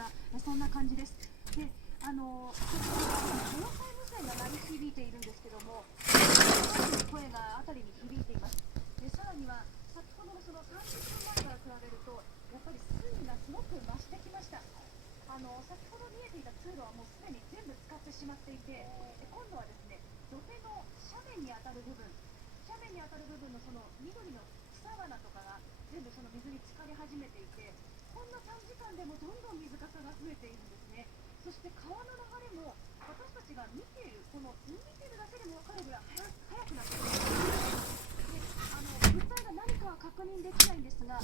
なそんな感じです。で、防災無線が鳴り響いているんですけども、声が辺りに響いています。で、さらには先ほどのその30分前から比べると、やっぱり水位がすごく増してきました。先ほど見えていた通路はもうすでに全部使ってしまっていて、今度はですね、土手の斜面に当たる部分のその緑の草花とかが全部その水に浸かり始めていて、こんな短時間でもどんどん水かさが増えているんですね。そして川の流れも私たちが見ているだけでも分かるぐらい速くなっているんです。で、物体が何かは確認できないんですが、